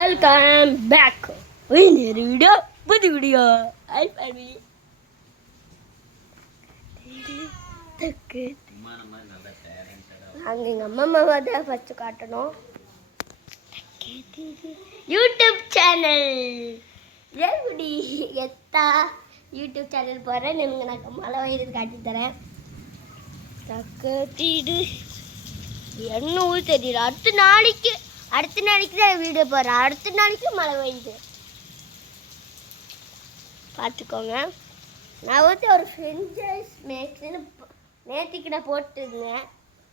Welcome back. Another video, புது video. Hi family. நாங்கள் எங்கள் அம்மா தான் ஃபஸ்ட்டு காட்டணும். யூடியூப் சேனல் எப்படி எத்தா யூடியூப் சேனல் போகிறேன். நீங்கள் நான் மழை வயிறு காட்டி தரேன். தக்கத்தீடு என்ன ஊர் தெரியல. அடுத்த நாளைக்கு தான் வீடியோ போடுறேன். அடுத்த நாளைக்கு மழை பெய்யுது பார்த்துக்கோங்க. நான் வந்து ஒரு ஃப்ரெண்ட்ஸ் மேக்ஸ்ன்னு நேற்றுக்கு நான் போட்டுருந்தேன்.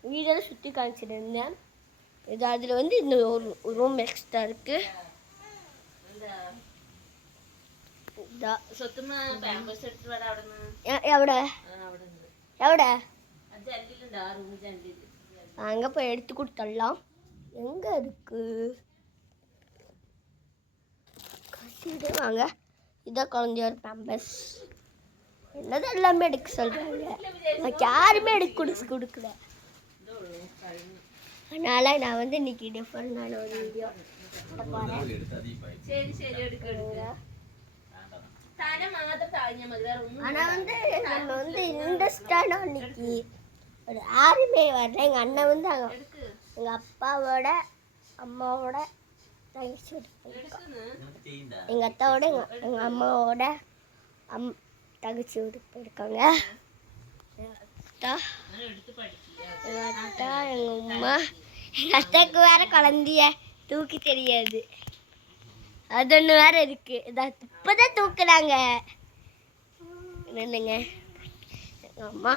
வீடெல்லாம் சுற்றி காமிச்சிட்டு இருந்தேன். இது அதில் வந்து இந்த ஒரு ரூம் எக்ஸ்ட்ரா இருக்குது. எവിടെ அங்கே போய் எடுத்து கொடுத்துடலாம். எங்கே இருக்கு கட்டிட்டு வாங்க. இதான் குழந்தையோட பேம்பஸ். என்னதான் எல்லாமே எடுக்க சொல்கிறாங்க. எனக்கு யாருமே எடுக்க கொடுக்கல. அதனால் நான் வந்து இன்னைக்கு டிஃப்ரெண்டான ஒரு வீடியோ போகிறேன். ஆனால் வந்து நம்ம வந்து இன்ட்ரெஸ்டான இன்னைக்கு ஒரு யாருமே வரல. எங்கள் அண்ணன் வந்து எங்கள் அப்பாவோட அம்மாவோட தங்கச்சி எங்கள் அத்தாவோட எங்கள் அம்மாவோட தங்கச்சி வீட்டுக்கு போயிருக்காங்க. எங்கள் அத்தா எங்கள் அம்மா. எங்கள் அத்தாவுக்கு வேற குழந்தைய தூக்கி தெரியாது. அது ஒன்று வேற இருக்கு. இப்போதான் தூக்குறாங்க. என்னங்க எங்கள் அம்மா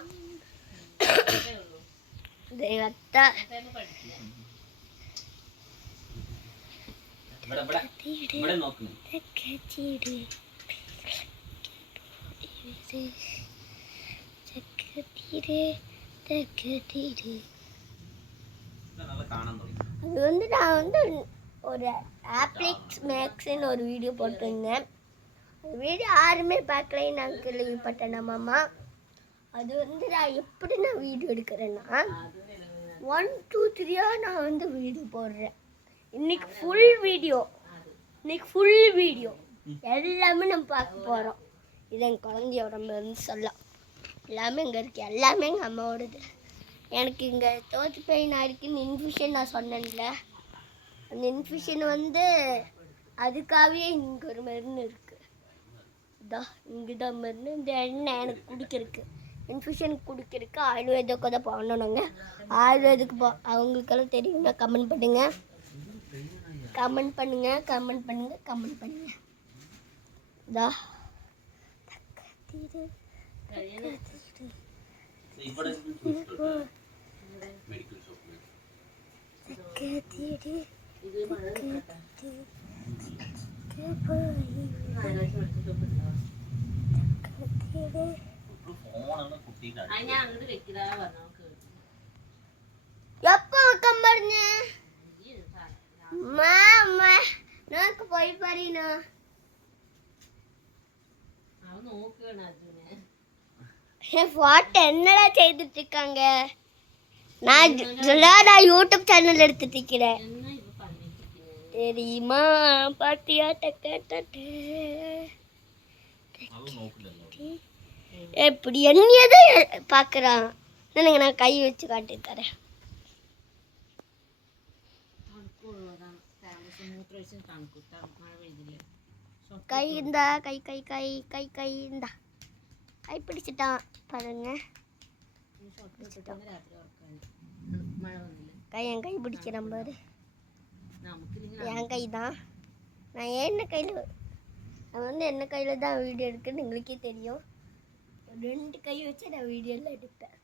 எங்கள் அத்தா அது வந்து நான் வந்து ஒரு ஆப்ளிக்ஸ் மேக்ஸ்ன்னு ஒரு வீடியோ போட்டிருந்தேன். அந்த வீடியோ யாருமே பார்க்கலைன்னு நான் கேள்விப்பட்டேன் நம்மம்மா. அது வந்து நான் வீடியோ எடுக்கிறேன்னா 1 2 3 நான் வந்து வீடியோ போடுறேன். இன்னைக்கு ஃபுல் வீடியோ எல்லாமே நம்ம பார்க்க போகிறோம். இது என் குழந்தையோட மருந்து சொல்லலாம். எல்லாமே இங்கே இருக்குது. எல்லாமே எங்கள் அம்மாவோடது. எனக்கு இங்கே தோற்று பெயின் ஆகிருக்குன்னு இன்ஃபியூஷன் நான் சொன்னேன்ல. அந்த இன்ஃபியூஷன் வந்து அதுக்காகவே இங்கே ஒரு மருந்து இருக்குது. இதான் இங்கே தான் மருந்து. இந்த எண்ணெய் எனக்கு குடிக்கிறதுக்கு இன்ஃபியூஷனுக்கு குடிக்கிறதுக்கு ஆயுர்வேதக்கு தான் பண்ணணுங்க. ஆயுர்வேதுக்கு அவங்களுக்கெல்லாம் தெரியும்னா கமெண்ட் பண்ணுங்கள். இதா எப்போ வைக்கம் பாருங்க. നോക്ക് പോയി പറയണോ ഫോട്ടോ என்னடா செய்துட்டு இருக்காங்க. நான் யூடியூப் சேனல் எடுத்துட்டு இருக்கிறேன் தெரியுமா. பாத்தியா எப்படி என்னையதான் பார்க்குறான். நான் கை வச்சு காட்டி தரேன். கை இந்தா கை இந்தா கை பிடிச்சிட்டான் பாருங்க. என் கை பிடிக்கிறேன் பாரு. என் கை தான். நான் என்ன கையில் என்ன கையில் தான் வீடியோ எடுக்குன்னு எங்களுக்கே தெரியும். 2 கை வச்சு நான் வீடியோலாம் எடுப்பேன்.